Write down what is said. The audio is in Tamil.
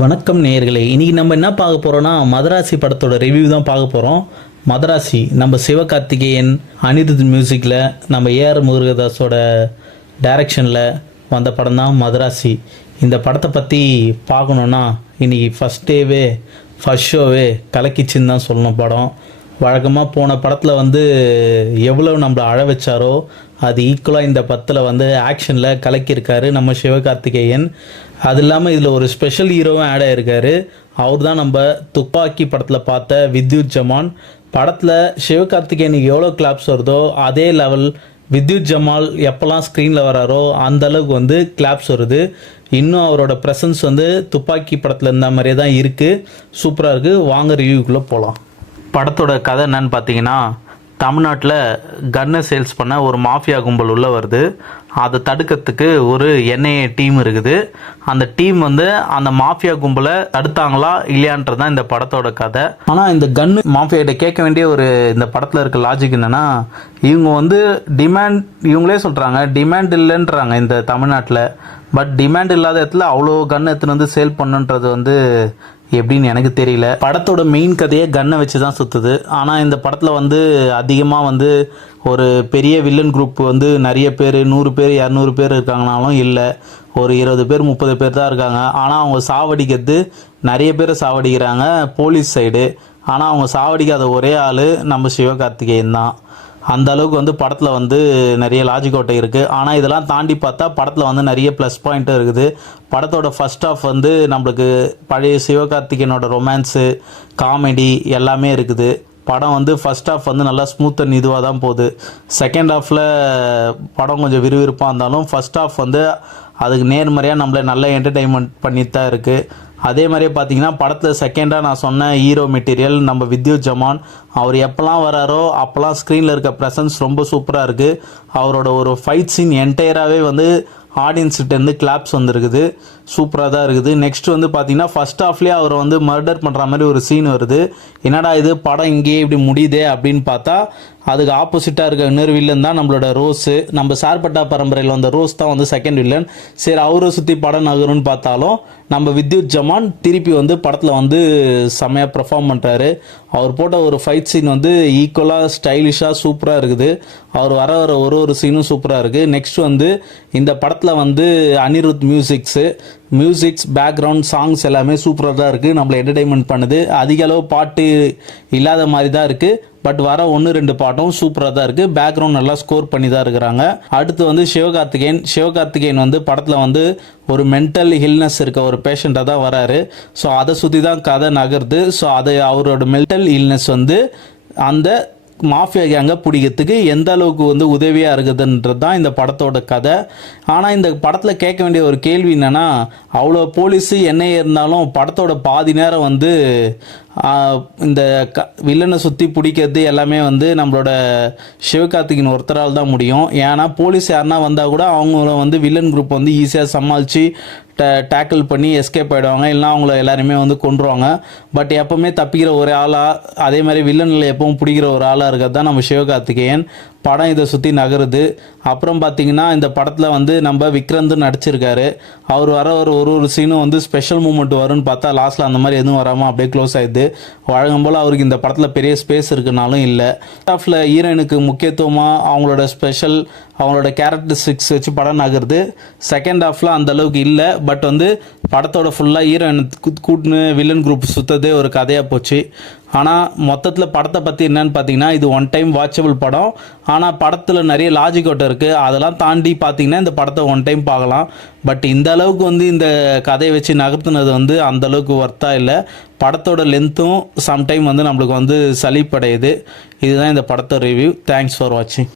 வணக்கம் நேயர்களே, இன்னைக்கு நம்ம என்ன பார்க்க போறோம்னா மதராசி படத்தோட ரிவ்யூ தான் பார்க்க போறோம். மதராசி நம்ம சிவகார்த்திகேயன் அனிருத் மியூசிக்கில் நம்ம ஏஆர் முருகதாஸோட டைரக்ஷனில் வந்த படம் தான் மதராசி. இந்த படத்தை பற்றி பார்க்கணுன்னா இன்னைக்கு ஃபஸ்ட் ஷோவே கலக்கிச்சின்னு தான் சொல்லணும். படம் வழக்கமாக போன படத்தில் எவ்வளோ நம்மளை அழ வச்சாரோ அது ஈக்குவலாக இந்த படத்தில் ஆக்ஷனில் கலக்கியிருக்காரு நம்ம சிவகார்த்திகேயன். அது இல்லாமல் இதில் ஒரு ஸ்பெஷல் ஹீரோவும் ஆட் ஆகிருக்காரு. அவர் தான் நம்ம துப்பாக்கி படத்தில் பார்த்த வித்யுத் ஜமான். படத்தில் சிவகார்த்திகேயனுக்கு எவ்வளோ கிளாப்ஸ் வருதோ அதே லெவல் வித்யுத் ஜமால் எப்போல்லாம் ஸ்க்ரீனில் வராரோ அந்தளவுக்கு கிளாப்ஸ் வருது. இன்னும் அவரோட ப்ரெசன்ஸ் துப்பாக்கி படத்தில் இருந்த மாதிரியே தான் இருக்குது. சூப்பராக இருக்குது. வாங்க ரிவ்யூக்குள்ளே போகலாம். படத்தோட கதை என்னன்னு பார்த்தீங்கன்னா, தமிழ்நாட்டில் கன்னை சேல்ஸ் பண்ண ஒரு மாஃபியா கும்பல் உள்ளே வருது. அதை தடுக்கிறதுக்கு ஒரு என்ஐஏ டீம் இருக்குது. அந்த டீம் அந்த மாஃபியா கும்பலை தடுத்தாங்களா இல்லையான்றது தான் இந்த படத்தோட கதை. ஆனால் இந்த கன்னு மாஃபியாட்ட கேட்க வேண்டிய ஒரு இந்த படத்தில் இருக்க லாஜிக் என்னென்னா, இவங்க டிமாண்ட் இவங்களே சொல்கிறாங்க டிமாண்ட் இல்லைன்றாங்க இந்த தமிழ்நாட்டில். பட் டிமாண்ட் இல்லாத இடத்துல அவ்வளோ கன் எடுத்துன்னு சேல் பண்ணுன்றது எப்படின்னு எனக்கு தெரியல. படத்தோட மெயின் கதையே கன்னை வச்சு தான் சுற்றுது. ஆனால் இந்த படத்தில் அதிகமாக ஒரு பெரிய வில்லன் குரூப் நிறைய பேர் 100 பேர் 200 பேர் இருக்காங்கனாலும் இல்லை, ஒரு 20 பேர் 30 பேர் தான் இருக்காங்க. ஆனால் அவங்க சாவடிக்கிறது நிறைய பேரை சாவடிக்கிறாங்க போலீஸ் சைடு. ஆனால் அவங்க சாவடிக்காத ஒரே ஆள் நம்ம சிவகார்த்திகேயன் தான். அந்த அளவுக்கு படத்தில் நிறைய லாஜிக் ஓட்டை இருக்குது. ஆனால் இதெல்லாம் தாண்டி பார்த்தா படத்தில் நிறைய ப்ளஸ் பாயிண்ட்டும் இருக்குது. படத்தோட ஃபர்ஸ்ட் ஆஃப் நம்மளுக்கு பழைய சிவகார்த்திகேயனோட ரொமான்ஸு காமெடி எல்லாமே இருக்குது. படம் ஃபர்ஸ்ட் ஆஃப் நல்லா ஸ்மூத் அண்ட் இதுவாக தான் போகுது. செகண்ட் ஹாஃபில் படம் கொஞ்சம் விறுவிறுப்பாக இருந்தாலும் ஃபர்ஸ்ட் ஆஃப் அதுக்கு நேர்மறையாக நம்மளை நல்ல என்டர்டெயின்மெண்ட் பண்ணிட்டு தான் இருக்குது. அதே மாதிரியே பார்த்தீங்கன்னா படத்தில் செகண்டாக நான் சொன்ன ஹீரோ மெட்டீரியல் நம்ம வித்யுத் ஜமான். அவர் எப்போல்லாம் வராரோ அப்போல்லாம் ஸ்க்ரீனில் இருக்க ப்ரெசன்ஸ் ரொம்ப சூப்பராக இருக்குது. அவரோட ஒரு ஃபைட் சீன் என்டையராகவே ஆடியன்ஸ்கிட்டேருந்து கிளாப்ஸ் வந்துருக்குது. சூப்பராக தான் இருக்குது. நெக்ஸ்ட் பார்த்தீங்கன்னா ஃபர்ஸ்ட் ஹாஃப்லேயே அவர் மர்டர் பண்ணுற மாதிரி ஒரு சீன் வருது. என்னடா இது படம் இங்கேயே இப்படி முடியுதே அப்படின்னு பார்த்தா அதுக்கு ஆப்போசிட்டாக இருக்க இன்னொரு வில்லன் தான் நம்மளோட ரோஸு. நம்ம சார்பட்டா பரம்பரையில் வந்த ரோஸ் தான் செகண்ட் வில்லன். சரி, அவரை சுற்றி படம் நகரும்னு பார்த்தாலும் நம்ம வித்யுத் ஜமான் திருப்பி படத்தில் செம்மையாக பெர்ஃபார்ம் பண்ணுறாரு. அவர் போட்ட ஒரு ஃபைட் சீன் ஈக்குவலாக ஸ்டைலிஷாக சூப்பராக இருக்குது. அவர் வர ஒரு சீனும் சூப்பராக இருக்குது. நெக்ஸ்ட் இந்த படத்தில் அனிருத் மியூசிக்ஸ் பேக்ரவுண்ட் சாங்ஸ் எல்லாமே சூப்பராக தான் இருக்குது. நம்மளை என்டர்டெயின்மெண்ட் பண்ணுது. அதிக அளவு பாட்டு இல்லாத மாதிரி தான் இருக்குது. பட் வர 1-2 பாட்டும் சூப்பராக தான் இருக்குது. பேக்ரவுண்ட் நல்லா ஸ்கோர் பண்ணி தான் இருக்கிறாங்க. அடுத்து சிவகார்த்திகேயன் படத்தில் ஒரு மென்டல் ஹில்னஸ் இருக்க ஒரு பேஷண்ட்டாக தான் வராரு. ஸோ அதை சுற்றி தான் கதை நகருது. ஸோ அது அவரோட மென்டல் ஹில்னஸ் அந்த மாஃபியா கேங்கை பிடிக்கிறதுக்கு எந்த அளவுக்கு உதவியாக இருக்குதுன்றது தான் இந்த படத்தோட கதை. ஆனால் இந்த படத்தில் கேட்க வேண்டிய ஒரு கேள்வி என்னென்னா, அவ்வளோ போலீஸு என்ஐஏ இருந்தாலும் படத்தோட பாதி நேரம் இந்த வில்லனை சுற்றி பிடிக்கிறது எல்லாமே நம்மளோட சிவகார்த்திகேயன் ஒருத்தரால் தான் முடியும். ஏன்னா போலீஸ் யாருன்னா வந்தால் கூட அவங்க வில்லன் குரூப் ஈஸியாக சமாளித்து டேக்கிள் பண்ணி எஸ்கேப் ஆகிடுவாங்க. இல்லைனா அவங்கள எல்லாருமே கொண்டுருவாங்க. பட் எப்போவுமே தப்பிக்கிற ஒரு ஆளாக, அதே மாதிரி வில்லனில் எப்பவும் பிடிக்கிற ஒரு ஆளாக இருக்கிறது தான் நம்ம சிவகார்த்திகேயன். படம் இதை சுற்றி நகருது. அப்புறம் பார்த்திங்கன்னா இந்த படத்தில் நம்ம விக்ரந்தும் நடிச்சிருக்காரு. அவர் வர ஒரு சீனும் ஸ்பெஷல் மூமெண்ட் வரும்னு பார்த்தா லாஸ்ட்டில் அந்த மாதிரி எதுவும் வராமல் அப்படியே க்ளோஸ் ஆகிடுது. வழங்கும் போல் அவருக்கு இந்த படத்தில் பெரிய ஸ்பேஸ் இருக்குனாலும் இல்லை. ஃபர்ஸ்ட் ஹாஃபில் ஹீரோயினுக்கு முக்கியத்துவமாக அவங்களோட கேரக்டரிஸ்டிக்ஸ் வச்சு படம் நகருது. செகண்ட் ஹாஃபில் அந்தளவுக்கு இல்லை. பட் படத்தோட ஃபுல்லாக ஹீரோயின் கூட்டுன்னு வில்லன் குரூப் சுற்றதே ஒரு கதையாக போச்சு. ஆனால் மொத்தத்தில் படத்தை பற்றி என்னன்னு பார்த்தீங்கன்னா, இது ஒன் டைம் வாட்சபிள் படம். ஆனால் படத்தில் நிறைய லாஜிக் ஓட்டம் இருக்குது. அதெல்லாம் தாண்டி பார்த்தீங்கன்னா இந்த படத்தை ஒன் டைம் பார்க்கலாம். பட் இந்த அளவுக்கு இந்த கதையை வச்சு நகர்த்துனது அந்தளவுக்கு ஒர்த்தாக இல்லை. படத்தோட லென்த்தும் சம்டைம் நம்மளுக்கு சலிப்படையுது. இதுதான் இந்த படத்தோட ரிவ்யூ. தேங்க்ஸ் ஃபார் வாட்சிங்.